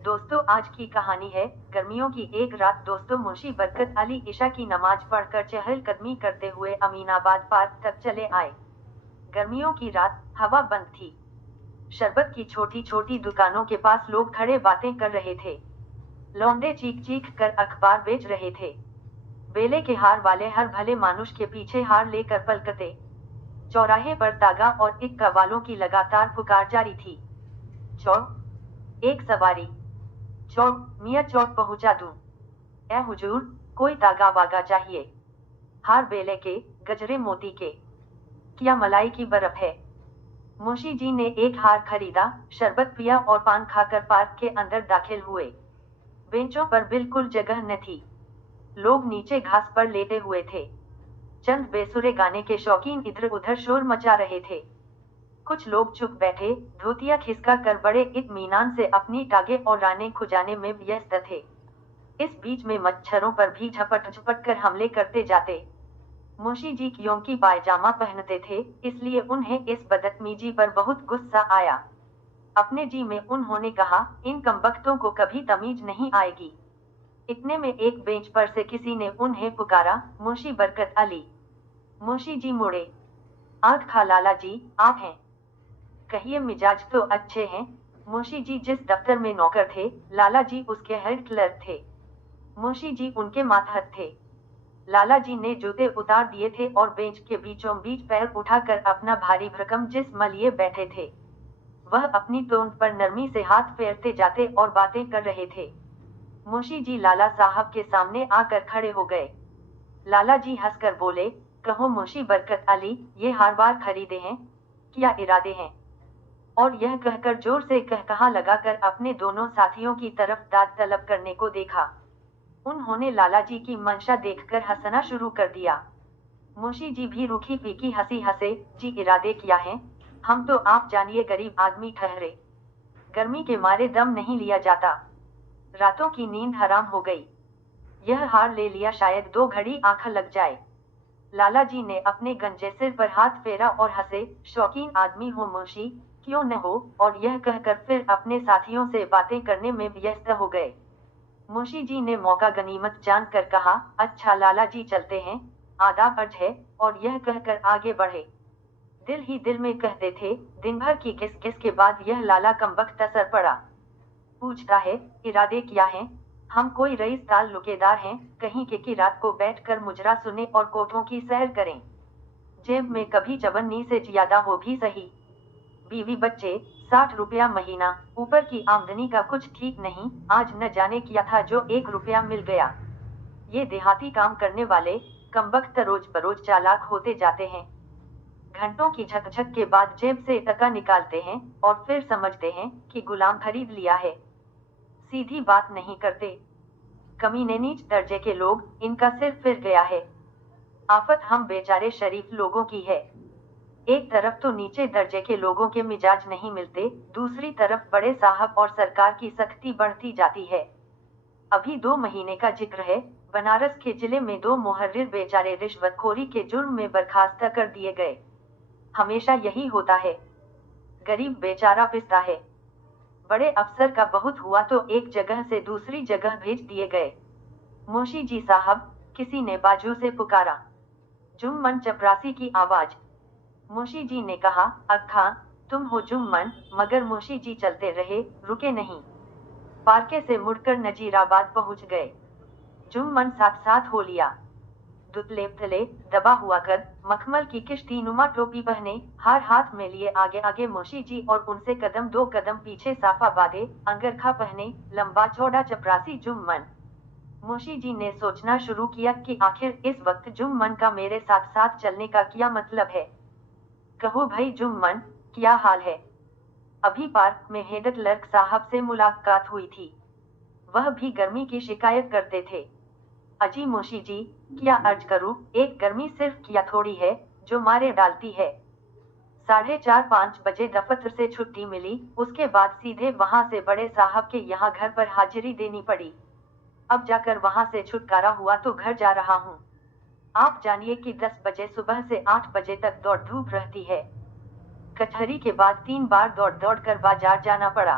दोस्तों, आज की कहानी है गर्मियों की एक रात। दोस्तों, मुंशी बरकत अली इशा की नमाज पढ़कर चहलकदमी करते हुए अमीनाबाद पार्क तक चले आए। गर्मियों की रात, हवा बंद थी। शरबत की छोटी छोटी दुकानों के पास लोग खड़े बातें कर रहे थे। लौंडे चीख चीख कर अखबार बेच रहे थे। बेले के हार वाले हर भले मानुष के पीछे हार लेकर पलकते। चौराहे पर तागा और इक्का वालों की लगातार पुकार जारी थी। चौक, एक सवारी। चौक, मियाँ चौक पहुंचा दूं। ए हुजूर, कोई तागा वागा चाहिए। हार बेले के, गजरे मोती के, क्या मलाई की बर्फ है। मुंशी जी ने एक हार खरीदा, शरबत पिया और पान खाकर पार्क के अंदर दाखिल हुए। बेंचों पर बिल्कुल जगह न थी। लोग नीचे घास पर लेटे हुए थे। चंद बेसुरे गाने के शौकीन इधर उधर शोर मचा रहे थे। कुछ लोग चुप बैठे, धोतिया खिसका कर बड़े इत्मीनान से अपनी टांगे और रानें खुजाने में व्यस्त थे। इस बीच में मच्छरों पर भी झपट झपट कर हमले करते जाते। मुंशी जी क्योंकि पायजामा पहनते थे, इसलिए उन्हें इस बदतमीजी पर बहुत गुस्सा आया। अपने जी में उन्होंने कहा, इन कमबख्तों को कभी तमीज नहीं आएगी। इतने में एक बेंच पर से किसी ने उन्हें पुकारा, मुंशी बरकत अली। मुंशी जी मुड़े। आग खा लाला जी, आप हैं? कहिए, मिजाज तो अच्छे हैं। मुंशी जी जिस दफ्तर में नौकर थे, लाला जी उसके हेड क्लर्क थे। मुंशी जी उनके मातहत थे। लाला जी ने जूते उतार दिए थे और बेंच के बीचों बीच पैर उठाकर अपना भारी भरकम जिस्म लिए बैठे थे। वह अपनी तोंद पर नरमी से हाथ फेरते जाते और बातें कर रहे थे। मुंशी जी लाला साहब के सामने आकर खड़े हो गए। लाला जी हंसकर बोले, कहो मुंशी बरकत अली, ये हार बार खरीदे हैं? क्या इरादे हैं? और यह कहकर जोर से कहकहा लगाकर अपने दोनों साथियों की तरफ दाद तलब करने को देखा। उन्होंने लाला जी की मंशा देखकर हंसना शुरू कर दिया। मुंशी जी भी रूखी फीकी हंसी हंसे, जी इरादे क्या हैं? हम तो आप जानिए गरीब आदमी ठहरे। गर्मी के मारे दम नहीं लिया जाता। रातों की नींद हराम हो गई। यह हार ले लिया, शायद 2 घड़ी आंख लग जाए। लाला जी ने अपने गंजे सिर पर हाथ फेरा और हंसे, शौकीन आदमी हो मुंशी, क्यों न हो। और यह कहकर फिर अपने साथियों से बातें करने में व्यस्त हो गए। मुंशी जी ने मौका गनीमत जानकर कहा, अच्छा लाला जी चलते हैं, आदाब अर्ज है। और यह कहकर आगे बढ़े। दिल ही दिल में कहते थे, दिन भर की किस किस के बाद यह लाला कमबख्त असर पड़ा। पूछता है, इरादे क्या हैं? हम कोई रईस ताल्लुकेदार हैं, कहीं के की रात को बैठकर मुजरा सुने और कोठों की सैर करें। जेब में कभी चवन्नी से ज्यादा हो भी सही। बीवी बच्चे, 60 रुपया महीना, ऊपर की आमदनी का कुछ ठीक नहीं। आज न जाने क्या था जो 1 रुपया मिल गया। ये देहाती काम करने वाले कमबख्त रोज बरोज चालाक होते जाते हैं। घंटों की झकझक के बाद जेब से टका निकालते हैं और फिर समझते हैं कि गुलाम खरीद लिया है। सीधी बात नहीं करते। कमीने नीच दर्जे के लोग, इनका सिर फिर गया है। आफत हम बेचारे शरीफ लोगों की है। एक तरफ तो नीचे दर्जे के लोगों के मिजाज नहीं मिलते, दूसरी तरफ बड़े साहब और सरकार की सख्ती बढ़ती जाती है। अभी 2 महीने का जिक्र है, बनारस के जिले में 2 मुहर्रिर बेचारे रिश्वतखोरी के जुर्म में बर्खास्त कर दिए गए। हमेशा यही होता है। गरीब बेचारा पिसता है। बड़े अफसर का बहुत हुआ तो एक जगह से दूसरी जगह भेज दिए गए। मुंशी जी साहब, किसी ने बाजू से पुकारा। जुम्मन चपरासी की आवाज। मुंशी जी ने कहा, अक्खा, तुम हो जुम्मन? मगर मुंशी जी चलते रहे, रुके नहीं। पार्के से मुड़कर नजीराबाद पहुंच गए। जुम्मन साथ साथ हो लिया। दुतले तले, दबा हुआ कर, मखमल की किश्ती नुमा टोपी पहने, हार हाथ में लिए आगे आगे मुंशी जी और उनसे कदम 2 कदम पीछे साफा बांधे, अंगरखा पहने, लंबा चौड़ा चपरासी जुम्मन। मुंशी जी ने सोचना शुरू किया कि आखिर इस वक्त जुम्मन का मेरे साथ साथ चलने का क्या मतलब है। कहो भाई जुम्मन, क्या हाल है? अभी पार्क में हेड क्लर्क साहब से मुलाकात हुई थी। वह भी गर्मी की शिकायत करते थे। अजी मुंशी जी, क्या अर्ज करूं, एक गर्मी सिर्फ क्या थोड़ी है, जो मारे डालती है। 4:30-5 बजे दफ्तर से छुट्टी मिली, उसके बाद सीधे वहां से बड़े साहब के यहाँ घर पर हाजिरी देनी पड़ी। अब जाकर वहां से छुटकारा हुआ तो घर जा रहा हूँ। आप जानिए कि 10 बजे सुबह से 8 बजे तक दौड़ धूप रहती है। कचहरी के बाद 3 बार दौड़ दौड़ कर बाजार जाना पड़ा।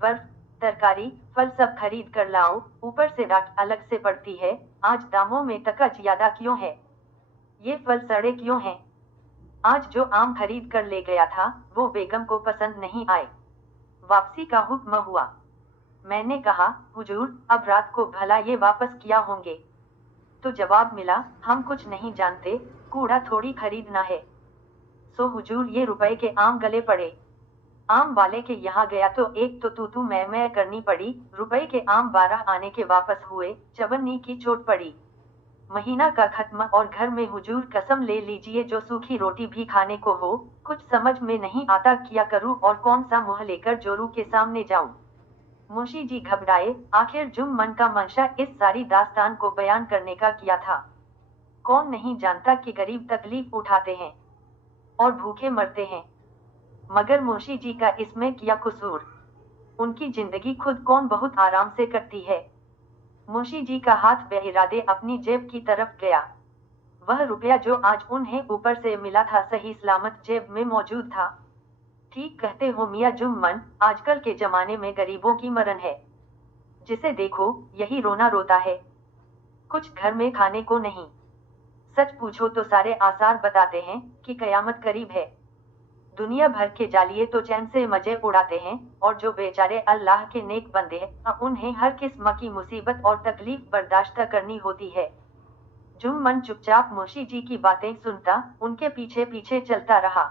बर्फ, तरकारी फल सब खरीद कर लाओ, ऊपर से डांट अलग से पड़ती है। आज दामों में तकच ज्यादा क्यों है? ये फल सड़े क्यों हैं? आज जो आम खरीद कर ले गया था वो बेगम को पसंद नहीं आए। वापसी का हुक्म हुआ। मैंने कहा, हुजूर अब रात को भला ये वापस किया होंगे? तो जवाब मिला, हम कुछ नहीं जानते, कूड़ा थोड़ी खरीदना है। सो हुजूर ये रुपए के आम गले पड़े। आम वाले के यहाँ गया तो एक तो तू मैं करनी पड़ी, रुपए के आम 12 आने के वापस हुए, चवन्नी की चोट पड़ी। महीना का खत्म और घर में हुजूर कसम ले लीजिए जो सूखी रोटी भी खाने को हो। कुछ समझ में नहीं आता क्या करूं और कौन सा मुंह लेकर जोरू के सामने जाऊं। मुंशी जी घबराए, आखिर जुम्मन का मंशा इस सारी दास्तान को बयान करने का किया था। कौन नहीं जानता कि गरीब तकलीफ उठाते हैं और भूखे मरते हैं, मगर मुंशी जी का इसमें क्या कसूर? उनकी जिंदगी खुद कौन बहुत आराम से कटती है। मुंशी जी का हाथ बेइरादे अपनी जेब की तरफ गया। वह रुपया जो आज उन्हें ऊपर से मिला था सही सलामत जेब में मौजूद था। ठीक कहते हो मियाँ जुम्मन, आजकल के जमाने में गरीबों की मरण है। जिसे देखो यही रोना रोता है। कुछ घर में खाने को नहीं। सच पूछो तो सारे आसार बताते हैं कि कयामत करीब है। दुनिया भर के जालिये तो चैन से मजे उड़ाते हैं और जो बेचारे अल्लाह के नेक बंदे हैं उन्हें हर किस्म की मुसीबत और तकलीफ बर्दाश्त करनी होती है। जुम्मन चुपचाप मुंशी जी की बातें सुनता उनके पीछे पीछे चलता रहा।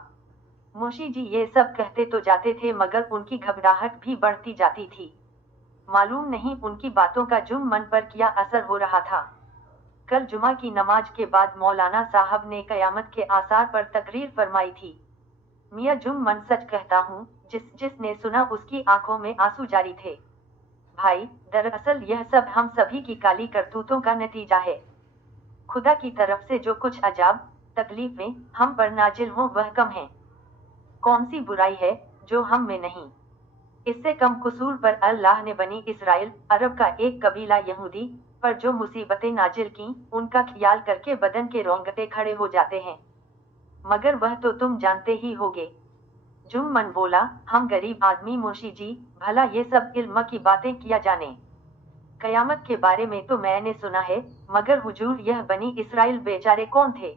मुंशी जी ये सब कहते तो जाते थे मगर उनकी घबराहट भी बढ़ती जाती थी। मालूम नहीं उनकी बातों का जुम्मन पर क्या असर हो रहा था। कल जुमा की नमाज के बाद मौलाना साहब ने कयामत के आसार पर तकरीर फरमाई थी। मियाँ जुम्मन सच कहता हूँ, जिसने सुना उसकी आंखों में आंसू जारी थे। भाई, दरअसल यह सब हम सभी की काली करतूतों का नतीजा है। खुदा की तरफ से जो कुछ अजाब तकलीफें हम पर नाजिल हों वह कम है। कौन सी बुराई है जो हम में नहीं? इससे कम कसूर पर अल्लाह ने बनी इसराइल अरब का एक कबीला यहूदी पर जो मुसीबतें नाजिल की उनका ख्याल करके बदन के रोंगटे खड़े हो जाते हैं। मगर वह तो तुम जानते ही होगे। जुम्मन बोला, हम गरीब आदमी मुंशी जी, भला ये सब इल्म की बातें किया जाने। कयामत के बारे में तो मैंने सुना है, मगर हुजूर यह बनी इसराइल बेचारे कौन थे?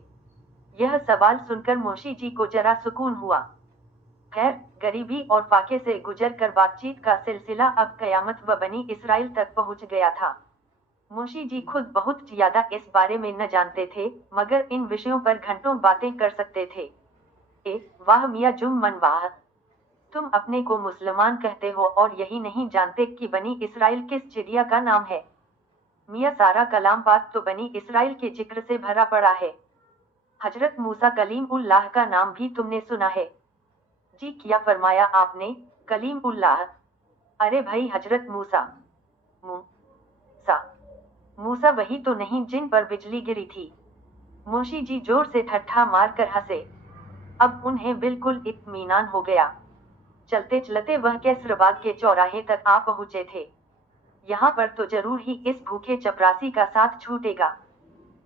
यह सवाल सुनकर मुंशी जी को जरा सुकून हुआ। खैर, गरीबी और फाके से गुजर कर बातचीत का सिलसिला अब कयामत व बनी इसराइल तक पहुंच गया था। मुंशी जी खुद बहुत ज्यादा इस बारे में न जानते थे, मगर इन विषयों पर घंटों बातें कर सकते थे। वाह मियाँ जुम्मन वाह, तुम अपने को मुसलमान कहते हो और यही नहीं जानते कि बनी इसराइल किस चिड़िया का नाम है। मियाँ सारा कलाम पाक तो बनी इसराइल के जिक्र से भरा पड़ा है। हजरत मूसा कलीम उल्लाह का नाम भी तुमने सुना है। जी क्या फरमाया आपने? कलीम उल्लाह? अरे भाई हजरत मूसा। मूसा मूसा वही तो नहीं जिन पर बिजली गिरी थी। मुंशी जी जोर से ठट्ठा मार कर हंसे। अब उन्हें बिल्कुल इत्मीनान हो गया। चलते चलते वह कैसरबाग के चौराहे तक आ पहुंचे थे। यहाँ पर तो जरूर ही इस भूखे चपरासी का साथ छूटेगा।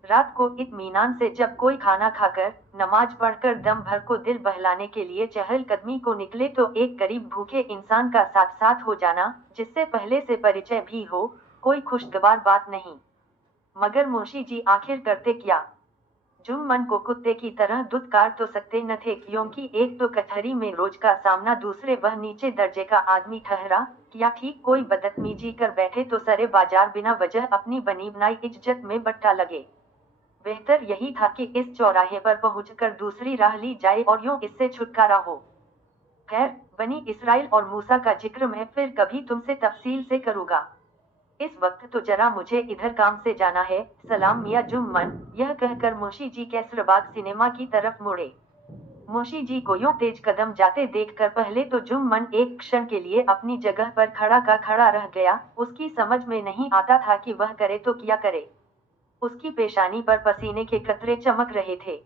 रात को इत्मीनान से जब कोई खाना खाकर नमाज पढ़कर दम भर को दिल बहलाने के लिए चहलकदमी को निकले तो एक गरीब भूखे इंसान का साथ साथ हो जाना, जिससे पहले से परिचय भी हो, कोई खुशगवार बात नहीं। मगर मुंशी जी आखिर करते क्या? जुम्मन को कुत्ते की तरह दुत्कार तो सकते न थे, क्योंकि एक तो कचहरी में रोज का सामना, दूसरे वह नीचे दर्जे का आदमी ठहरा। क्या ठीक कोई बदतमीजी कर बैठे तो सरे बाजार बिना वजह अपनी बनी बनाई इज्जत में बट्टा लगे। बेहतर यही था कि इस चौराहे पर पहुंचकर दूसरी राह ली जाए और यूं इससे छुटकारा हो। खैर, बनी इसराइल और मूसा का जिक्र मैं फिर कभी तुमसे तफसील से करूंगा। इस वक्त तो जरा मुझे इधर काम से जाना है। सलाम मियाँ जुम्मन। यह कहकर मुंशी जी कैसरबाग सिनेमा की तरफ मुड़े। मुंशी जी को यूं तेज कदम जाते देखकर पहले तो जुम्मन एक क्षण के लिए अपनी जगह पर खड़ा का खड़ा रह गया। उसकी समझ में नहीं आता था कि वह करे तो क्या करे। उसकी पेशानी पर पसीने के कतरे चमक रहे थे।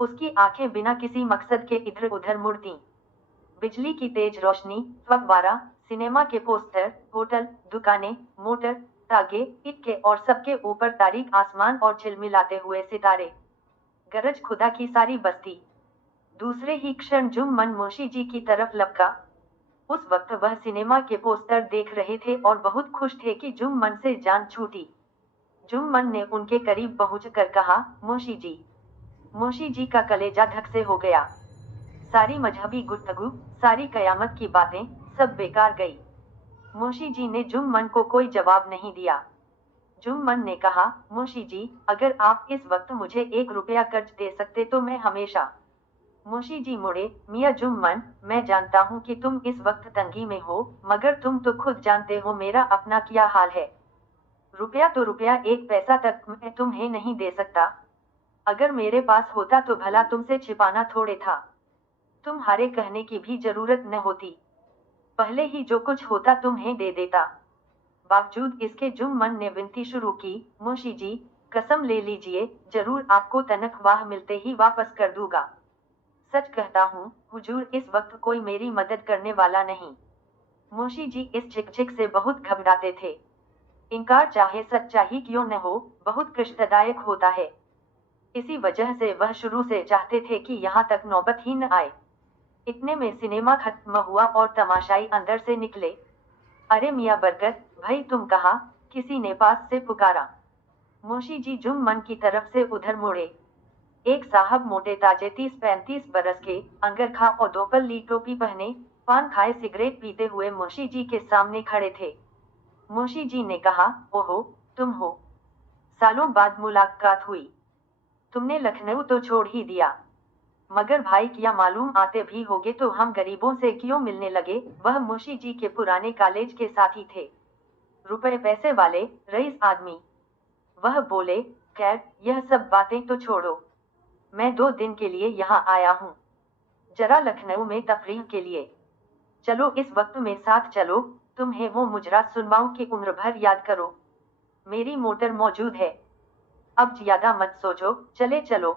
उसकी आंखें बिना किसी मकसद के इधर उधर मुड़ती। बिजली की तेज रोशनी, फव्वारा, सिनेमा के पोस्टर, होटल, दुकानें, मोटर, तागे, इक्के और सबके ऊपर तारीक आसमान और झिलमिलाते हुए सितारे। गरज खुदा की सारी बस्ती। दूसरे ही क्षण जुम्मन मुंशी जी की तरफ लपका। उस वक्त वह सिनेमा के पोस्टर देख रहे थे और बहुत खुश थे कि जुम्मन से जान छूटी। जुम्मन ने उनके करीब पहुंचकर कहा, मुंशी जी। मुंशी जी का कलेजा धक से हो गया। सारी मजहबी गुफ्तगू, सारी कयामत की बातें, सब बेकार गई। मुंशी जी ने जुम्मन को कोई जवाब नहीं दिया। जुम्मन ने कहा, मुंशी जी, अगर आप इस वक्त मुझे 1 रुपया कर्ज दे सकते तो मैं हमेशा। मुंशी जी मुड़े, मियाँ जुम्मन, मैं जानता हूँ कि तुम इस वक्त तंगी में हो, मगर तुम तो खुद जानते हो मेरा अपना क्या हाल है। रुपया तो रुपया, 1 पैसा तक मैं तुम्हें नहीं दे सकता। अगर मेरे पास होता तो भला तुमसे छिपाना थोड़े था। तुम्हारे कहने की भी जरूरत न होती, पहले ही जो कुछ होता तुम्हें दे देता। बावजूद इसके जुम्मन ने विनती शुरू की, मुंशी जी, कसम ले लीजिए, जरूर आपको तनख्वाह मिलते ही वापस कर दूंगा। सच कहता हूँ हुजूर, इस वक्त कोई मेरी मदद करने वाला नहीं। मुंशी जी इस झिकझिक से बहुत घबराते थे। इनकार चाहे सच्चा ही क्यों न हो, बहुत कष्टदायक होता है। इसी वजह से वह शुरू से चाहते थे कि यहाँ तक नौबत ही न आए। इतने में सिनेमा खत्म हुआ और तमाशाई अंदर से निकले। अरे मियाँ बरकत भाई, तुम कहाँ? किसी ने पास से पुकारा। मुंशी जी जुम्मन की तरफ से उधर मुड़े। एक साहब मोटे ताजे 30-35 बरस के, अंगरखा और दोपल्ली टोपी पहने, पान खाए सिगरेट पीते हुए मुंशी जी के सामने खड़े थे। मुंशी जी ने कहा, ओहो, तुम हो। सालों बाद मुलाकात हुई। तुमने लखनऊ तो छोड़ ही दिया, मगर भाई क्या मालूम आते भी होगे तो हम गरीबों से क्यों मिलने लगे। वह मुंशी जी के पुराने कॉलेज के साथी थे, रुपए पैसे वाले, रईस आदमी। वह बोले, खैर यह सब बातें तो छोड़ो, मैं 2 दिन के लिए यहाँ आया हूँ, जरा लखनऊ में तफरीह के लिए। चलो इस वक्त में साथ चलो, तुम्हें वो मुजरा सुनवाऊं कि उम्र भर याद करो। मेरी मोटर मौजूद है, अब ज्यादा मत सोचो, चले चलो।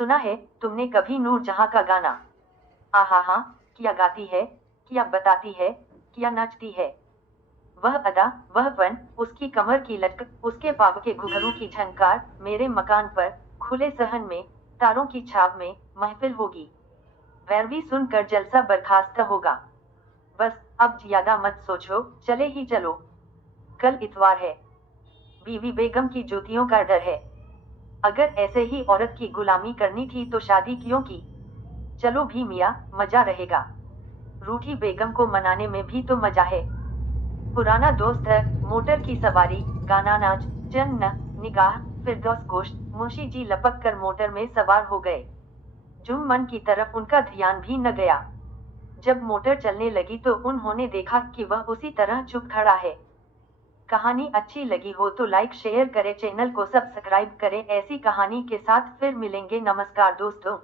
सुना है तुमने कभी नूरजहां का गाना? आहा हा, क्या गाती है, क्या बताती है, क्या नाचती है। वह अदा, वह फन, उसकी कमर की लचक, उसके पाव के घुंघरू की झनकार, मेरे मकान पर खुले सहन में, तारों की छाव में महफिल होगी। वैरवी सुनकर जलसा बर्खास्त होगा। बस अब ज्यादा मत सोचो, चले ही चलो। कल इतवार है, बीवी बेगम की जूतियों का डर है। अगर ऐसे ही औरत की गुलामी करनी थी तो शादी क्यों की। चलो भी मियाँ, मजा रहेगा। रूठी बेगम को मनाने में भी तो मजा है। पुराना दोस्त है, मोटर की सवारी, गाना नाच, जन्न, निगाह, फिरदौस गोश्त। मुंशी जी लपक कर मोटर में सवार हो गए। जुम्मन की तरफ उनका ध्यान भी न गया। जब मोटर चलने लगी तो उन्होंने देखा कि वह उसी तरह चुप खड़ा है। कहानी अच्छी लगी हो तो लाइक शेयर करें, चैनल को सब्सक्राइब करें। ऐसी कहानी के साथ फिर मिलेंगे। नमस्कार दोस्तों।